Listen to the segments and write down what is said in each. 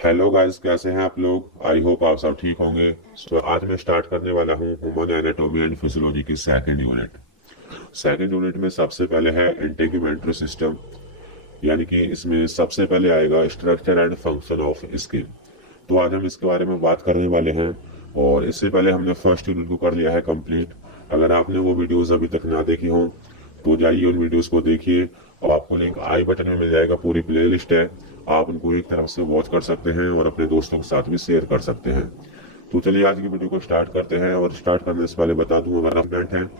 Hello guys, कैसे हैं आप लोग। आई होप आप सब ठीक होंगे। तो आज मैं स्टार्ट करने वाला हूँ ह्यूमन एनाटॉमी एंड फिजियोलॉजी की सेकंड यूनिट। सेकंड यूनिट में सबसे पहले है इंटीग्यूमेंट्री सिस्टम, यानी कि इसमें सबसे पहले आएगा structure and function of skin. तो आज हम इसके बारे में बात करने वाले हैं। और इससे पहले हमने फर्स्ट यूनिट को कर लिया है कंप्लीट। अगर आपने वो वीडियोस अभी तक ना देखी हो तो जाइए उन वीडियोस को देखिए, और आपको लिंक आई बटन में मिल जाएगा। पूरी प्ले लिस्ट है, आप उनको एक तरफ से वॉच कर सकते हैं और अपने दोस्तों के साथ भी शेयर कर सकते हैं। तो चलिए आज की वीडियो को स्टार्ट करते हैं। और स्टार्ट करने से पहले बता दूं, अगर आप स्टूडेंट हैं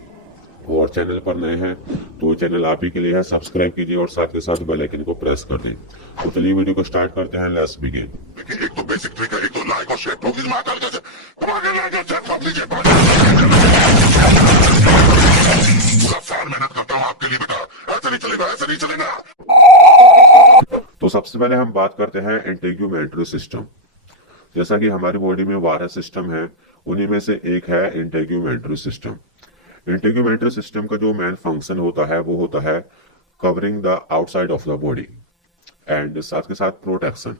और चैनल पर नए हैं तो चैनल आप ही के लिए है, सब्सक्राइब कीजिए और साथ के साथ बेल आइकन को प्रेस कर दें। तो चलिए वीडियो को स्टार्ट करते हैं। Let's begin. देखिए, एक तो बेसिक ट्रिक है, एक तो लाइक और शेयर प्लीज महाकाल का पूरा साल मेहनत करता हूँ आपके लिए बेटा। ऐसे नहीं चलेगा, ऐसे नहीं चलेगा। तो सबसे पहले हम बात करते हैं इंटीग्यूमेंट्री सिस्टम। जैसा कि हमारी बॉडी में 12 सिस्टम है, उन्हीं में से एक है इंटीग्यूमेंट्री सिस्टम। इंटीग्यूमेंट्री सिस्टम का जो मेन फंक्शन होता है वो होता है covering the outside of the body and साथ के साथ प्रोटेक्शन।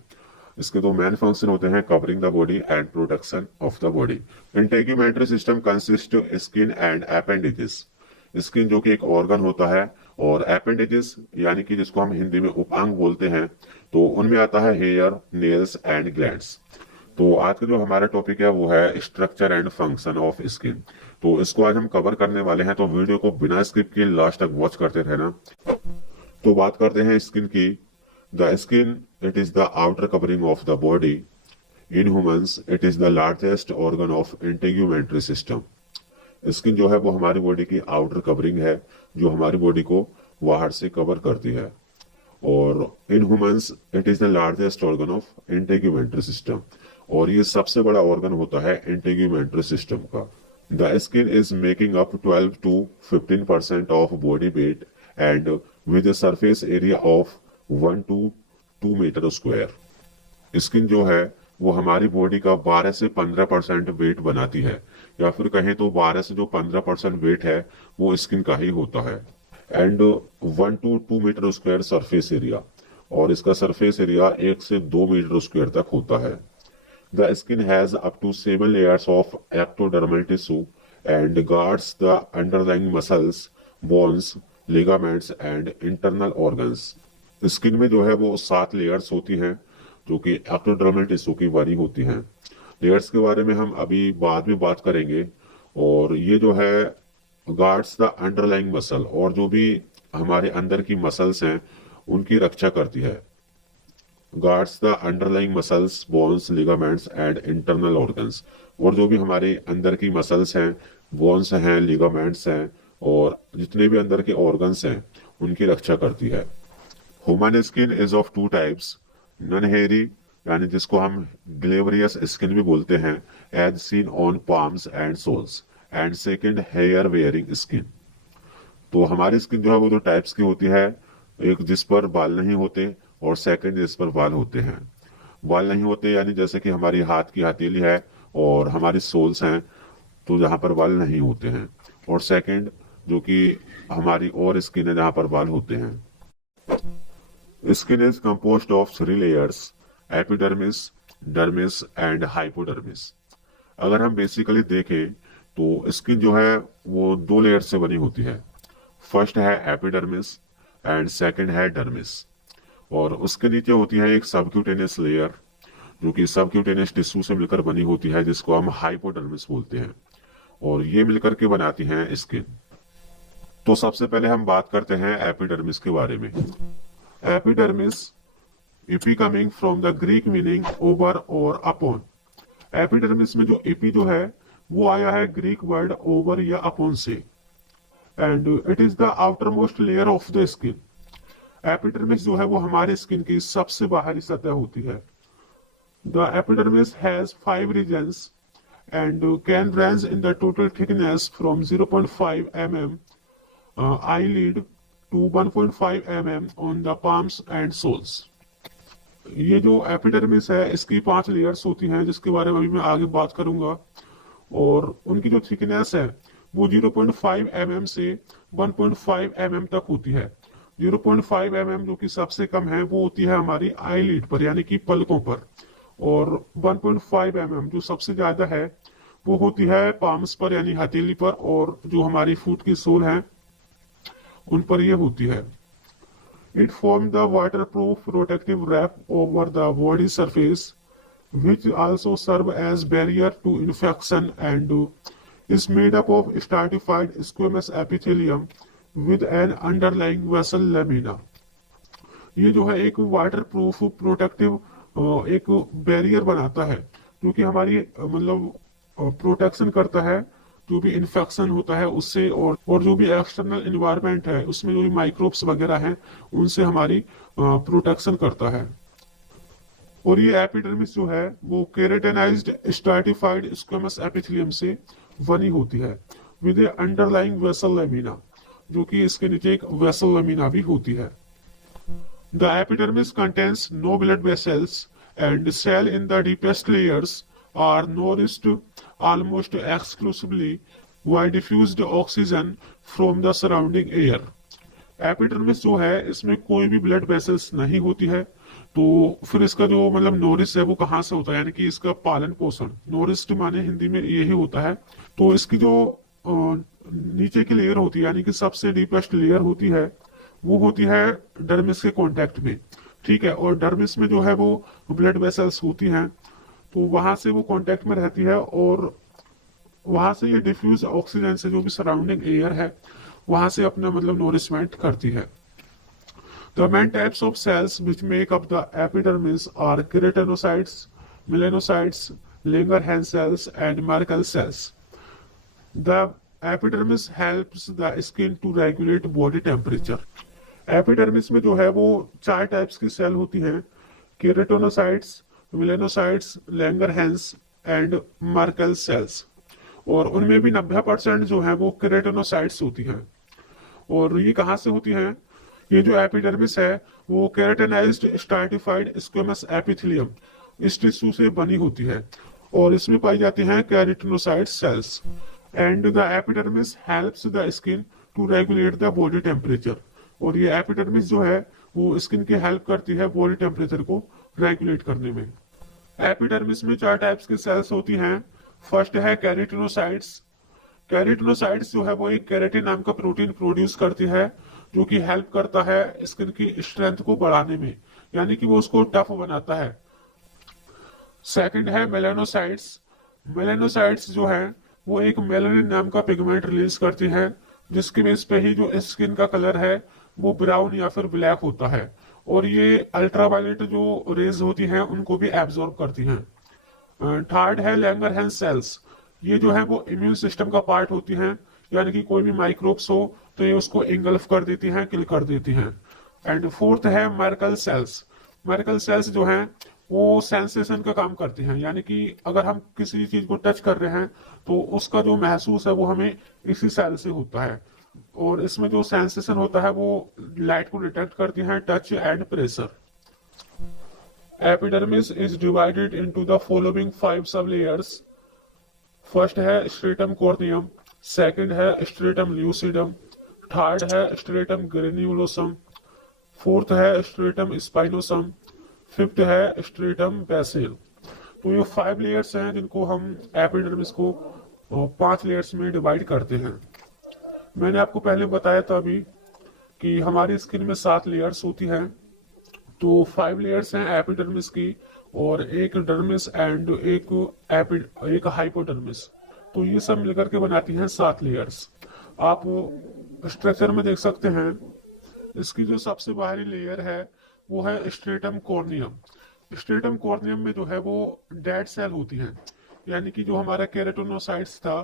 इसके दो मेन फंक्शन होते हैं, covering the body and protection of the body. Integumentary system consist skin and appendages. Skin जो कि एक ऑर्गन होता है, और अपेंडेजेस यानी कि जिसको हम हिंदी में उपांग बोलते हैं, तो उनमें आता है हेयर, नेल्स एंड ग्लैंड्स। तो आज का जो हमारा टॉपिक है वो है structure and function of skin. तो इसको आज हम कवर करने वाले हैं, तो वीडियो को बिना स्किप किए लास्ट तक वॉच करते रहना। तो बात करते हैं स्किन की। The skin it is the outer covering of the body. In humans it is the largest organ of integumentary system. Skin जो है वो हमारी बॉडी की आउटर कवरिंग है, जो हमारी बॉडी को बाहर से कवर करती है। और in humans it is the largest organ of integumentary system, और ये सबसे बड़ा ऑर्गन होता है इंटीग्यूमेंट्री सिस्टम का। The skin is making up 12 to 15% of body weight and with a surface area of 1 to 2 metre square. Skin जो है वो हमारी बॉडी का 12 से 15% वेट बनाती है, या फिर कहें तो 12 से जो 15% वेट है वो स्किन का ही होता है। And 1 to 2 metre square surface area, और इसका सरफेस एरिया 1 से 2 मीटर स्क्वायर तक होता है। The skin has up to 7 layers of ectodermal tissue and guards the underlying muscles, bones, ligaments and internal organs। Skin में जो है वो 7 लेयर्स होती हैं, जो कि एक्टोडर्मल टिश्यू की बनी होती हैं। लेयर्स के बारे में हम अभी बाद में बात करेंगे। और ये जो है गार्ड्स द अंडरलाइंग मसल, और जो भी हमारे अंदर की मसल्स हैं उनकी रक्षा करती है। Guards the underlying muscles, bones, ligaments and internal organs, और जो भी हमारे अंदर की मसल्स हैं, बोन्स हैं, लिगामेंट्स हैं, और जितने भी अंदर के ऑर्गन्स हैं उनकी रक्षा करती है। Human skin is of two types. Non hairy, यानी जिसको हम ग्लेवरियस स्किन भी बोलते हैं, as seen on palms and soles. And second hair bearing skin. तो हमारी स्किन जो है वो दो टाइप्स की होती है, एक जिस पर बाल नहीं होते, और सेकंड जिस पर बाल होते हैं। बाल नहीं होते यानी जैसे कि हमारी हाथ की हथेली है और हमारी सोल्स हैं, तो जहाँ पर बाल नहीं होते हैं। और सेकंड जो कि हमारी और स्किन है जहाँ पर बाल होते हैं। Skin is composed of 3 layers, epidermis, dermis and hypodermis. अगर हम बेसिकली देखें तो स्किन जो है वो 2 लेयर से बनी होती है। फर्स्ट है एपिडर्मिस एंड सेकंड है डर्मिस। और उसके नीचे होती है एक सबक्यूटेनियस लेयर, जो कि सबक्यूटेनियस टिश्यू से मिलकर बनी होती है, जिसको हम हाइपोडर्मिस बोलते हैं। और ये मिलकर के बनाती हैं स्किन। तो सबसे पहले हम बात करते हैं एपिडर्मिस के बारे में। Epidermis, EP coming from the Greek meaning over और अपॉन। एपिडर्मिस में जो इपी जो है वो आया है ग्रीक वर्ड ओवर या अपॉन से। And it is the outer most layer of the skin. Epidermis जो है वो हमारे स्किन की सबसे बाहरी सतह होती है। The epidermis has 5 regions and can range in the total thickness from 0.5 mm eyelid to 1.5 mm on the palms and soles। ये जो एपिडर्मिस है इसकी 5 लेयर्स होती हैं, जिसके बारे में अभी मैं आगे बात करूंगा। और उनकी जो थिकनेस है वो 0.5 mm से 1.5 mm तक होती है। 0.5 mm जो कि सबसे कम है वो होती है हमारी आईलिड पर, यानी कि पलकों पर। और 1.5 mm जो सबसे ज्यादा है वो होती है पाम्स पर यानी हथेली पर, और जो हमारी फुट की सोल है उन पर ये होती है। It form the waterproof protective wrap over the body surface which also serve as barrier to infection and is made up of stratified squamous epithelium with an underlying vessel lamina। ये जो है एक वाटर प्रूफ प्रोटेक्टिव एक barrier बनाता है जो कि हमारी मतलब प्रोटेक्शन करता है जो भी इन्फेक्शन होता है उससे, और जो भी एक्सटर्नल इन्वायरमेंट है उसमें जो भी माइक्रोब्स वगैरह हैं उनसे हमारी प्रोटेक्शन करता है। और ये एपिडर्मिस जो है वो केराटिनाइज्ड स्ट्रैटिफाइड स्क्वेमस एपिथेलियम से बनी होती है with A underlying vessel lamina, जो कि इसके नीचे एक वेसल लैमिना भी होती है। The epidermis contains no blood vessels and cell in the deepest layers are nourished almost exclusively by diffused oxygen from the surrounding air। Epidermis जो है इसमें कोई भी ब्लड वेसल्स नहीं होती है, तो फिर इसका जो मतलब नोरिस है वो कहाँ से होता है, यानी कि इसका पालन पोषण, नोरिस्ट माने हिंदी में यही होता है। तो इसकी जो नीचे की लेयर होती है यानी कि सबसे डीपेस्ट लेयर होती है वो होती है डर्मिस के कांटेक्ट में, ठीक है। और डर्मिस में जो है वो ब्लड वेसल्स होती हैं, तो वहां से वो कांटेक्ट में रहती है और वहां से ये डिफ्यूज ऑक्सीजन से जो भी सराउंडिंग एयर है वहां से अपना मतलब नोरिशमेंट करती है। The main types of cells which make up the epidermis are keratinocytes, melanocytes, Langerhans cells, and Merkel cells. The epidermis helps the skin to regulate body temperature। Epidermis में जो है वो 4 टाइप्स की सेल होती हैं, keratinocytes, melanocytes, Langerhans and Merkel cells, और उनमें भी 90% जो है वो केराटिनोसाइट्स होती हैं। और ये कहाँ से होती हैं? ये जो एपिडर्मिस है वो केराटिनाइज्ड स्ट्रैटिफाइड स्क्वेमस एपिथेलियम इस टिश्यू से बनी होती है और इसमें पाई जाती हैं keratinocyte cells. And the epidermis helps the skin to regulate the body temperature, और ये एपिडर्मिस जो है वो स्किन की हेल्प करती है बॉडी टेम्परेचर को रेगुलेट करने में। एपिडर्मिस में 4 टाइप्स की सेल्स होती हैं। फर्स्ट है केराटिनोसाइट्स। केराटिनोसाइट्स जो है वो एक केराटिन नाम का प्रोटीन प्रोड्यूस करती है जो कि हेल्प करता है स्किन की स्ट्रेंथ को बढ़ाने में, यानी कि वो उसको टफ बनाता है। सेकंड है मेलानोसाइट्स। मेलानोसाइट्स जो है वो एक मेलानिन नाम का पिगमेंट रिलीज करती है जिसकी बेस पे ही जो स्किन का कलर है वो ब्राउन या फिर ब्लैक होता है, और ये अल्ट्रावायलेट जो रेज होती हैं उनको भी एब्जॉर्ब करती हैं। थर्ड है लैंगरहैंस सेल्स। ये जो है वो इम्यून सिस्टम का पार्ट होती हैं, यानी कि कोई भी माइक्रोब्स हो तो ये उसको इंगल्फ कर देती हैं, किल कर देती हैं। एंड फोर्थ है मर्कल सेल्स। मर्कल सेल्स जो हैं वो सेंसेशन का काम करती हैं, यानी कि अगर हम किसी चीज को टच कर रहे हैं तो उसका जो महसूस है वो हमें इसी सेल से होता है, और इसमें जो सेंसेशन होता है वो लाइट को डिटेक्ट करती हैं, touch and pressure. Epidermis is divided into the following 5 सब लेयर्स। फर्स्ट है स्ट्रेटम कॉर्नियम, सेकंड है स्ट्रेटम ल्यूसिडम, थर्ड है स्ट्रेटम ग्रेन्युलोसम, फोर्थ है स्ट्रेटम स्पाइनोसम, फिफ्थ है स्ट्रेटम बेसिल। तो ये 5 लेयर्स हैं जिनको हम एपिडर्मिस को 5 लेयर्स में डिवाइड करते हैं। मैंने आपको पहले बताया था अभी कि हमारी स्किन में 7 लेयर्स होती हैं, तो 5 लेयर्स हैं एपिडर्मिस की, और एक डर्मिस एंड एक हाइपोडर्मिस, तो ये सब मिलकर के बनाती हैं 7 लेयर्स। आप स्ट्रक्चर में देख सकते हैं इसकी जो सबसे बाहरी लेयर है वो है स्ट्रेटम कॉर्नियम। स्ट्रेटम कॉर्नियम में जो है वो डेड सेल होती हैं, यानी कि जो हमारा केराटिनोसाइट्स था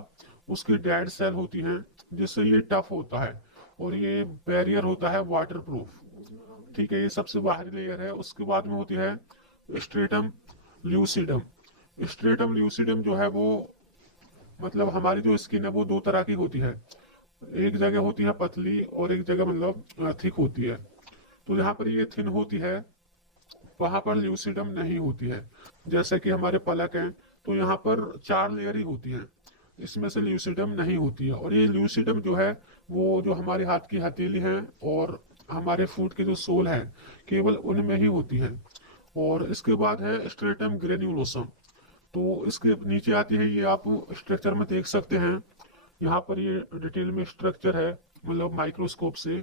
उसकी डेड सेल होती हैं जिससे ये टफ होता है और ये बैरियर होता है वाटरप्रूफ, ठीक है। ये सबसे बाहरी लेयर है। उसके बाद में होती है स्ट्रेटम ल्यूसिडम। स्ट्रेटम ल्यूसिडम जो है वो मतलब हमारी जो स्किन है वो 2 तरह की होती है, एक जगह होती है पतली और एक जगह मतलब थिक होती है। तो जहाँ पर ये थिन होती है वहां पर ल्यूसिडम नहीं होती है। जैसे कि हमारे पलक हैं तो यहाँ पर 4 लेयर ही होती हैं, इसमें से ल्यूसिडम नहीं होती है। और ये ल्यूसिडम जो है वो जो हमारे हाथ की हथेली है और हमारे फुट की जो सोल है केवल उनमें ही होती है। और इसके बाद है स्ट्रेटम ग्रेन्युलोसम। तो इसके नीचे आती है, ये आप स्ट्रक्चर में देख सकते हैं, यहाँ पर ये डिटेल में स्ट्रक्चर है, मतलब माइक्रोस्कोप से।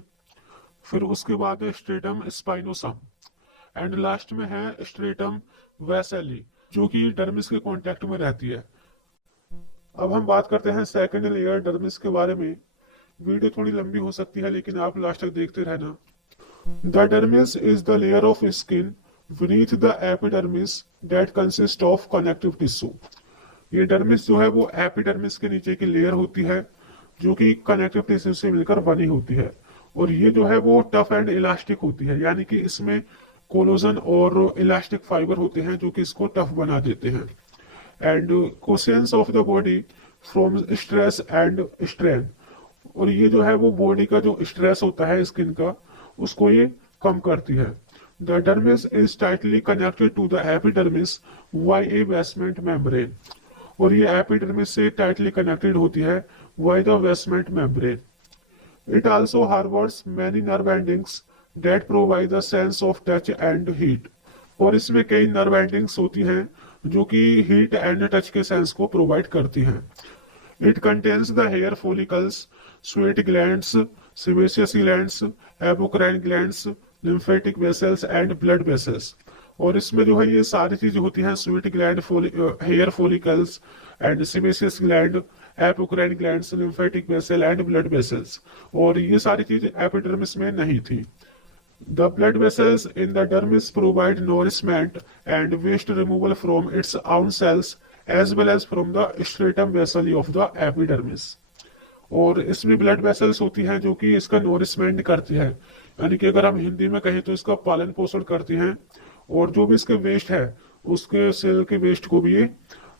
फिर उसके बाद है स्ट्रेटम स्पाइनोसम, एंड लास्ट में है स्ट्रेटम वेसेली, जो कि डर्मिस के कांटेक्ट में रहती है। अब हम बात करते हैं सेकंड लेयर डर्मिस के बारे में। वीडियो थोड़ी लंबी हो सकती है, लेकिन आप लास्ट तक देखते रहना। The dermis is the layer of skin beneath the epidermis that consist of connective tissue. ये डर्मिस जो है वो एपिडर्मिस के नीचे की लेयर होती है, जो कि कनेक्टिव टिश्यू से मिलकर बनी होती है। और ये जो है वो टफ एंड इलास्टिक होती है, यानी कि इसमें कोलोजन और इलास्टिक फाइबर होते हैं जो कि इसको टफ बना देते हैं। And questions of the body from stress and strain. और ये जो है वो बॉडी का जो स्ट्रेस होता है स्किन का, उसको ये कम करती है। The dermis is tightly connected to the epidermis by a basement membrane. और ये एपिडर्मिस से टाइटली कनेक्टेड होती है by the basement membrane. It also harbours many nerve endings that provide the sense of touch and heat. और इसमें कई nerve endings होती हैं जो कि हीट एंड टच के सेंस को प्रोवाइड करती हैं। It contains the hair follicles, sweat glands, sebaceous glands, apocrine glands, lymphatic vessels and blood vessels। और इसमें जो है ये सारी चीज होती हैं, sweat gland, hair follicles and sebaceous gland, apocrine glands, lymphatic vessel and blood vessels. और ये सारी चीज एपिडर्मिस में नहीं थी। The blood vessels in the dermis provide nourishment and waste removal from its own cells as well as from the stratum vessel of the epidermis। और इसमें blood vessels होती हैं जो कि इसका नोरिशमेंट करती है, यानी कि अगर हम हिंदी में कहें तो इसका पालन पोषण करती हैं। और जो भी इसके वेस्ट है, उसके सेल के वेस्ट को भी ये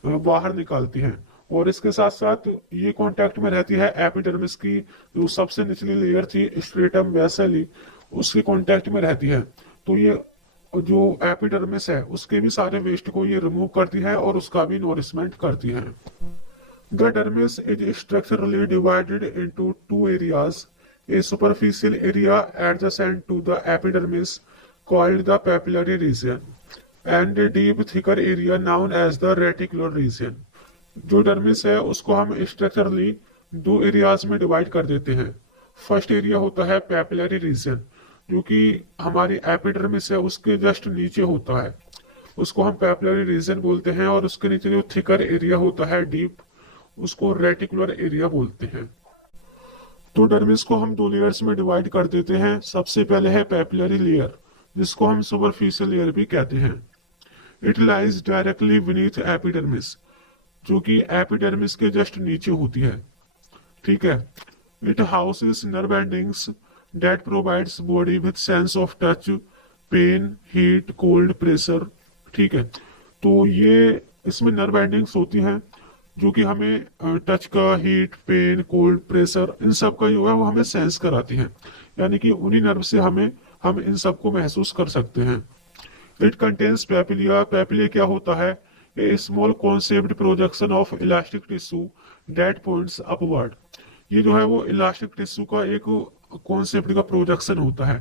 बाहर निकालती हैं। और इसके साथ साथ ये कांटेक्ट में रहती है एपिडर्मिस की जो सबसे निचली लेयर थी स्ट्रेटम वेसेली, उसके कांटेक्ट में रहती है। तो ये जो एपिडर्मिस है उसके भी सारे वेस्ट को ये रिमूव करती है और उसका भी नोरिशमेंट करती है। The dermis is structurally divided into two areas, a superficial area adjacent to the epidermis called the papillary region and a deep thicker area known as the reticular region. जो dermis है उसको हम structurally दो areas में divide कर देते हैं। First area होता है पेपिलरी रीजन, जो कि हमारी एपिडर्मिस है उसके जस्ट नीचे होता है, उसको हम पेपिलरी रीजन बोलते हैं। और उसके नीचे जो थिकर एरिया होता है डीप, उसको रेटिकुलर एरिया बोलते हैं। तो डर्मिस को हम दो लेयर्स में डिवाइड कर देते हैं। सबसे पहले है पेपिलरी लेयर, जिसको हम सुपरफिशियल लेयर भी कहते हैं। It lies directly beneath epidermis, जो कि एपिडर्मिस के जस्ट नीचे होती है। ठीक है। It houses nerve endings that provides body with sense of touch, pain, heat, cold, pressure। ठीक है। तो ये इसमें नर्व एंडिंग्स होती हैं जो कि हमें टच का, हीट, पेन, कोल्ड, प्रेशर, इन सब का जो है वो हमें सेंस कराती हैं, यानी कि उन्हीं नर्व से हम इन सब को महसूस कर सकते हैं। It contains पेपिलिया। पेपिलिया क्या होता है? A small concept projection of elastic tissue that points upward. ये जो है वो इलास्टिक टिश्यू का एक कॉन्सेप्ट का प्रोजेक्शन होता है,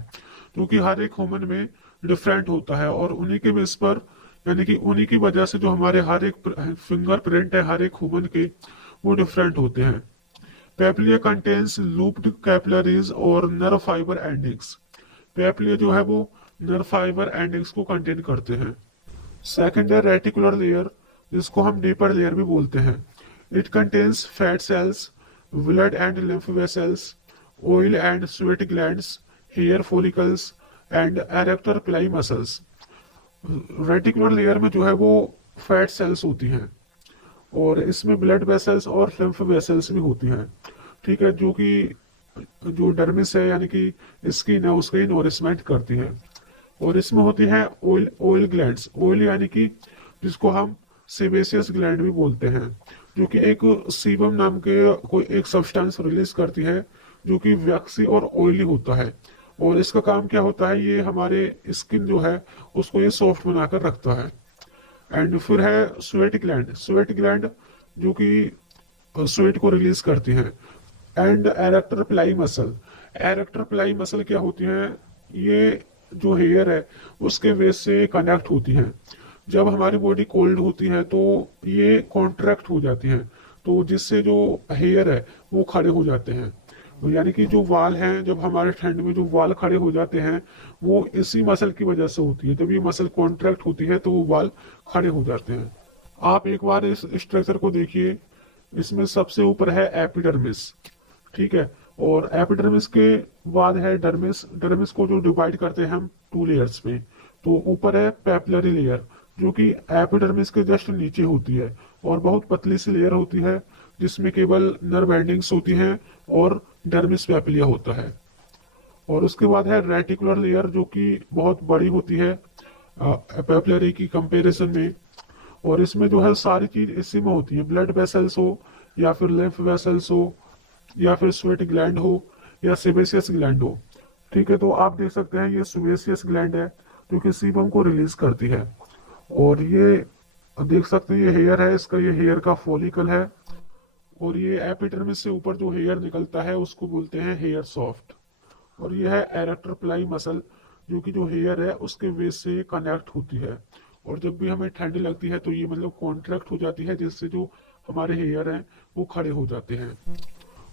जो कि हर एक ह्यूमन में डिफरेंट होता है। और उन्हीं के बेस पर, यानी कि उन्हीं की वजह से जो हमारे हर एक फिंगरप्रिंट है हर एक ह्यूमन के, वो डिफरेंट होते हैं। पेपिलिया कंटेन्स लूप्ड कैपिलरीज और नर्व फाइबर एंडिंग्स। पेपिलिया जो है वो नर्व फाइबर एंडिंग्स को कंटेन करते हैं। सेकेंड है रेटिकुलर लेयर, जिसको हम डीपर लेयर भी बोलते हैं। It contains fat cells, blood and lymph vessels, oil and sweat glands, hair follicles and erector pili muscles। Reticular layer में जो है वो फैट सेल्स होती हैं और इसमें ब्लड वेसल्स और लिम्फ वेसल्स भी होती हैं। ठीक है। जो कि जो डर्मिस है यानी कि स्किन है उसका ही नोरिशमेंट करती है। और इसमें होती है ऑयल ग्लैंड्स। ऑयल यानी कि जिसको हम सेबेसियस ग्लैंड भी बोलते हैं, जो कि एक सीबम नाम के कोई एक सब्सटेंस रिलीज करती है जो कि वैक्सी और ऑयली होता है। और इसका काम क्या होता है? ये हमारे स्किन जो है उसको ये सॉफ्ट बनाकर रखता है। एंड फिर है स्वेट ग्लैंड। स्वेट ग्लैंड जो कि स्वेट को रिलीज करती है। एंड एरेक्टर पिलाई मसल। एरेक्टर पिलाई मसल क्या होती है? ये जो हेयर है उसके वेस से कनेक्ट होती हैं। जब हमारी बॉडी कोल्ड होती है तो ये कॉन्ट्रैक्ट हो जाती हैं, तो जिससे जो हेयर है वो खड़े हो जाते हैं। तो यानी कि जो वाल हैं, जब हमारे ठंड में जो वाल खड़े हो जाते हैं वो इसी मसल की वजह से होती है। जब ये मसल कॉन्ट्रैक्ट होती है तो वो वाल खड़े हो जाते हैं। आप एक बार इस स्ट्रक्चर को देखिए, इसमें सबसे ऊपर है एपिडर्मिस, ठीक है, और एपिडर्मिस के बाद है डर्मिस। डर्मिस को जो डिवाइड करते हैं हम टू लेयर्स में, तो ऊपर है पेपलरी लेयर जो कि एपिडर्मिस के जस्ट नीचे होती है और बहुत पतली सी लेयर होती है जिसमें केवल नर्व एंडिंग्स होती हैं और डर्मिस पेपिलिया होता है। और उसके बाद है रेटिकुलर लेयर जो कि बहुत बड़ी होती है पेपलरी की कंपैरिजन में, और इसमें जो है सारी चीज इसी में होती है, ब्लड वेसल्स हो या फिर लिम्फ वेसल्स हो या फिर स्वेट ग्लैंड हो या सेबेसियस ग्लैंड हो। ठीक है, तो आप देख सकते हैं ये सेबेसियस ग्लैंड है जो कि सीबम को रिलीज करती है। और ये देख सकते हैं ये हेयर है, इसका ये हेयर का फॉलिकल है। और ये एपिडर्मिस से ऊपर जो हेयर निकलता है उसको बोलते हैं हेयर सॉफ्ट। और ये है एरेक्टर मसल जो कि जो हेयर है उसके बेस से कनेक्ट होती है। और जब भी हमें ठंड लगती है तो ये मतलब कॉन्ट्रैक्ट हो जाती है, जिससे जो हमारे हेयर हैं वो खड़े हो जाते हैं।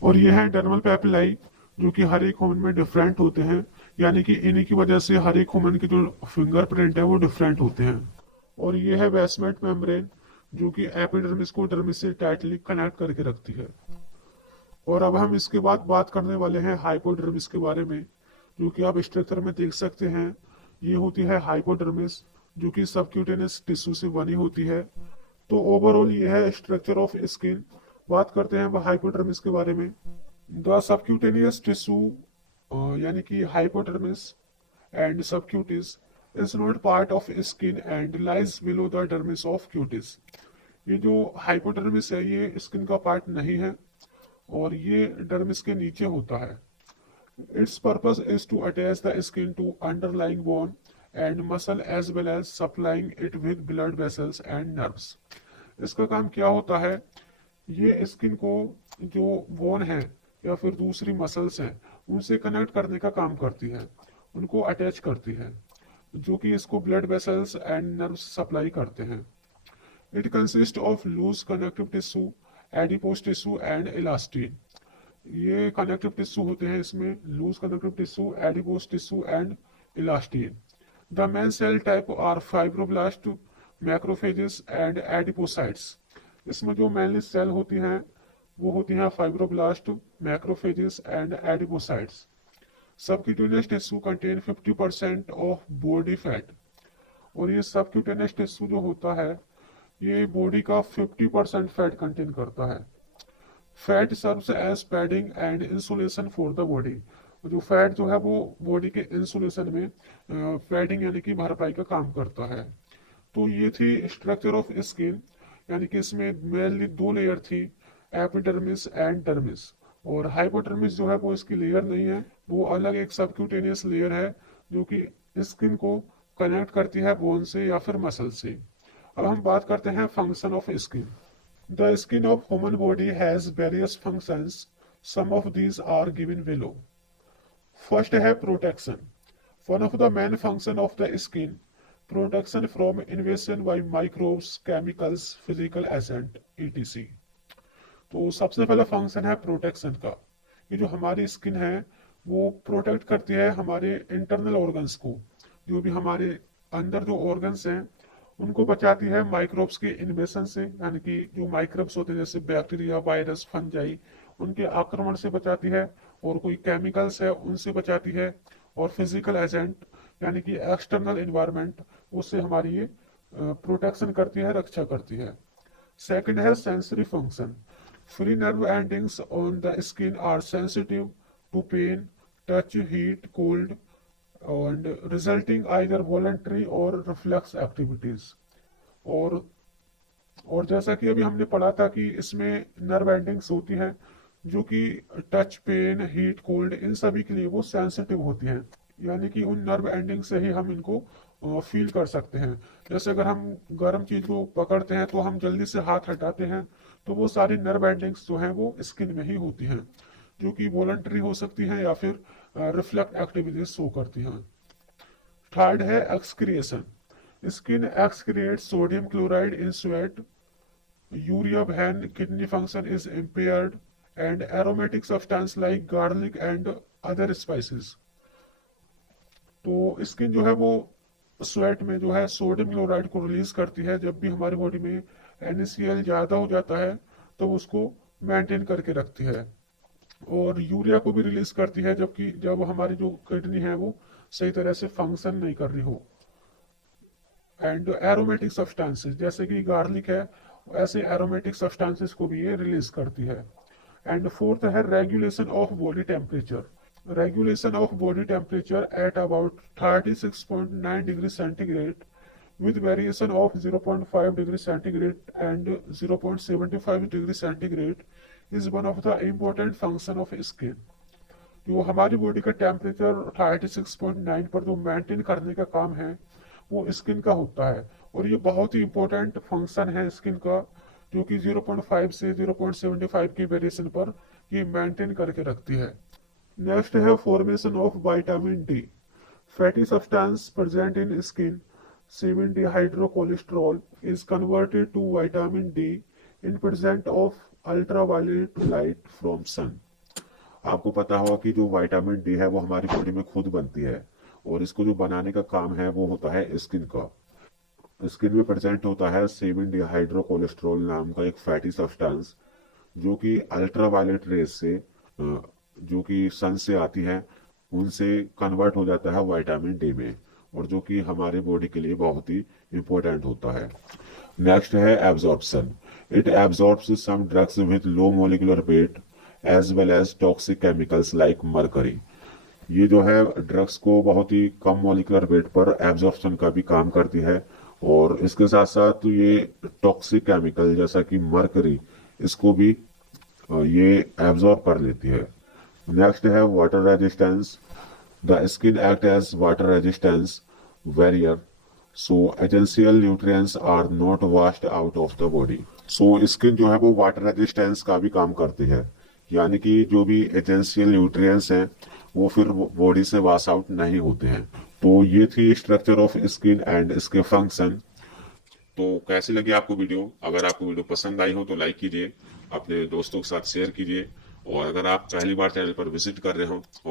और ये है डर्मल पेपिलाई जो कि हर एक ह्यूमन में डिफरेंट होते हैं, यानी कि इन्हीं की वजह से हर एक ह्यूमन के जो फिंगरप्रिंट है वो डिफरेंट होते हैं। और ये है बेसमेंट मेम्ब्रेन जो कि एपिडर्मिस को डर्मिस से टाइटली कनेक्ट करके रखती है। और अब हम इसके बाद बात करने वाले हैं हाइपोडर्मिस के बारे में, जो कि आप स्ट्रक्चर में देख सकते हैं। ये होती है हाइपोडर्मिस जो कि सबक्यूटेनियस टिश्यू से बनी होती है। तो ओवरऑल ये है स्ट्रक्चर ऑफ स्किन। बात करते हैं अब हाइपोडर्मिस के बारे में। द सबक्यूटेनियस टिश्यू यानी कि hypodermis and subcutis is not part of skin and lies below the dermis of cutis. ये जो हाइपोडर्मिस है ये स्किन का पार्ट नहीं है और ये डर्मिस के नीचे होता है। Its purpose is to attach the skin to underlying bone and muscle as well as supplying it with blood vessels and nerves. इसका काम क्या होता है, ये स्किन को जो बोन है या फिर दूसरी मसल्स हैं उनसे कनेक्ट करने का काम करती है, उनको अटैच करती है, जो कि इसको blood vessels and nerves supply करते हैं। It consist of loose connective tissue, adipose tissue and elastin. ये कनेक्टिव टिश्यू होते हैं इसमें, loose connective tissue, adipose tissue and elastin. The main cell type are fibroblast, macrophages and adipocytes. इसमें जो mainly cell होती हैं वो होती हैं fibroblast, macrophages and adipocytes. Subcutaneous tissue contain 50% of body fat. और ये सबक्यूटेनियस टिश्यू जो होता है ये बॉडी का 50% फैट कंटेन करता है। Fat serves as padding and insulation for the body. जो फैट जो है वो बॉडी के इंसुलेशन में पैडिंग यानी कि भरपाई का काम करता है। तो ये थी स्ट्रक्चर ऑफ स्किन, यानी कि इसमें मेनली दो लेयर थी, एपिडर्मिस एंड डर्मिस। और हाइपोडर्मिस जो है वो इसकी लेयर नहीं है, वो अलग एक सबक्यूटेनियस लेयर है जो कि स्किन को कनेक्ट करती है बोन से या फिर मसल से। अब हम बात करते हैं function of skin. The skin of human body has various functions, some of these are given below. First है protection. One of the main function of the skin, protection from invasion by microbes, chemicals, physical agent etc। तो सबसे पहला function है protection का। ये जो हमारी skin है वो प्रोटेक्ट करती है हमारे इंटरनल ऑर्गन्स को, जो भी हमारे अंदर जो ऑर्गन्स हैं उनको बचाती है माइक्रोब्स के इन्वेशन से, यानी कि जो माइक्रोब्स होते हैं जैसे बैक्टीरिया, वायरस, फंजाई, उनके आक्रमण से बचाती है। और कोई केमिकल्स है उनसे बचाती है। और फिजिकल एजेंट यानी कि एक्सटर्नल इन्वायरमेंट, उससे हमारी ये प्रोटेक्शन करती है, रक्षा करती है। सेकंड है sensory function. Free nerve endings on the skin are sensitive to pain, touch, heat, cold and resulting either voluntary or reflex activities। और जैसा कि अभी हमने पढ़ा था कि इसमें नर्व एंडिंग्स होती हैं जो कि टच, पेन, हीट, कोल्ड, इन सभी के लिए वो सेंसिटिव होती हैं, यानी कि उन नर्व एंडिंग से ही हम इनको फील कर सकते हैं। जैसे अगर हम गर्म चीज को पकड़ते हैं तो हम जल्दी से हाथ हटाते हैं, तो वो सारी नर्व एंडिंग्स जो हैं वो स्किन में ही होती हैं, जो कि वॉलंटरी हो सकती हैं या फिर रिफ्लेक्ट एक्टिविटीज शो करती हैं। थर्ड है excretion. Skin excrete sodium chloride in sweat, urea when kidney function is impaired, and aromatic substance like garlic and other spices. तो स्किन जो है वो स्वेट में जो है सोडियम क्लोराइड को रिलीज करती है। जब भी हमारी बॉडी में NaCl ज्यादा हो जाता है तो उसको मेंटेन करके रखती है, और यूरिया को भी रिलीज करती है जबकि जब हमारी जो किडनी है वो सही तरह से फंक्शन नहीं कर रही हो। एंड एरोमेटिक सब्सटेंसेस जैसे कि गार्लिक है, ऐसे एरोमेटिक सब्सटेंसेस को भी ये रिलीज करती है। एंड फोर्थ है regulation of body temperature. Regulation of body temperature at about 36.9 degrees centigrade with variation of 0.5 degrees centigrade and 0.75 degrees centigrade is one of the important function of skin। जो हमारी body का temperature 36.9 पर जो maintain करने का काम है वो स्किन का होता है, और ये बहुत ही इंपॉर्टेंट फंक्शन है स्किन का, जो कि 0.5 से 0.75 की वेरिएशन पर ये मेंटेन करके रखती है। नेक्स्ट है formation of vitamin D. Fatty substance present in skin 7 dehydrocholesterol is converted to vitamin D in present of ultraviolet light from sun. आपको पता होगा कि जो विटामिन डी है वो हमारी बॉडी में खुद बनती है, और इसको जो बनाने का काम है वो होता है स्किन का। स्किन में प्रेजेंट होता है 7 डिहाइड्रोकोलेस्ट्रॉल नाम का एक फैटी सब्सटेंस, जो कि अल्ट्रावायलेट रेज से जो कि सन से आती है उनसे कन्वर्ट हो जाता है विटामिन डी में, और जो कि हमारे बॉडी के लिए बहुत ही इंपॉर्टेंट होता है। नेक्स्ट है absorption. It absorbs some drugs with low molecular weight as well as toxic chemicals like mercury. ये जो है ड्रग्स को बहुत ही कम मोलिकुलर वेट पर एब्जॉर्प्शन का भी काम करती है, और इसके साथ साथ ये टॉक्सिक केमिकल जैसा कि मरकरी इसको भी ये एब्जॉर्ब कर लेती है। नेक्स्ट है water resistance. The skin act as water resistance barrier, so essential nutrients are not washed out of the body. So skin जो है वो वाटर रेजिस्टेंस का भी काम करती है, यानी कि जो भी एसेंशियल न्यूट्रिएंट्स हैं वो फिर बॉडी से वॉश आउट नहीं होते हैं। तो ये थी स्ट्रक्चर ऑफ स्किन एंड इसके फंक्शन। तो कैसी लगी आपको वीडियो? अगर आपको वीडियो पसंद आई हो तो लाइक कीजिए, अपने दोस्तों के साथ शेयर कीजिए, और अगर आप पहली बार चैनल पर विजिट कर रहे हो और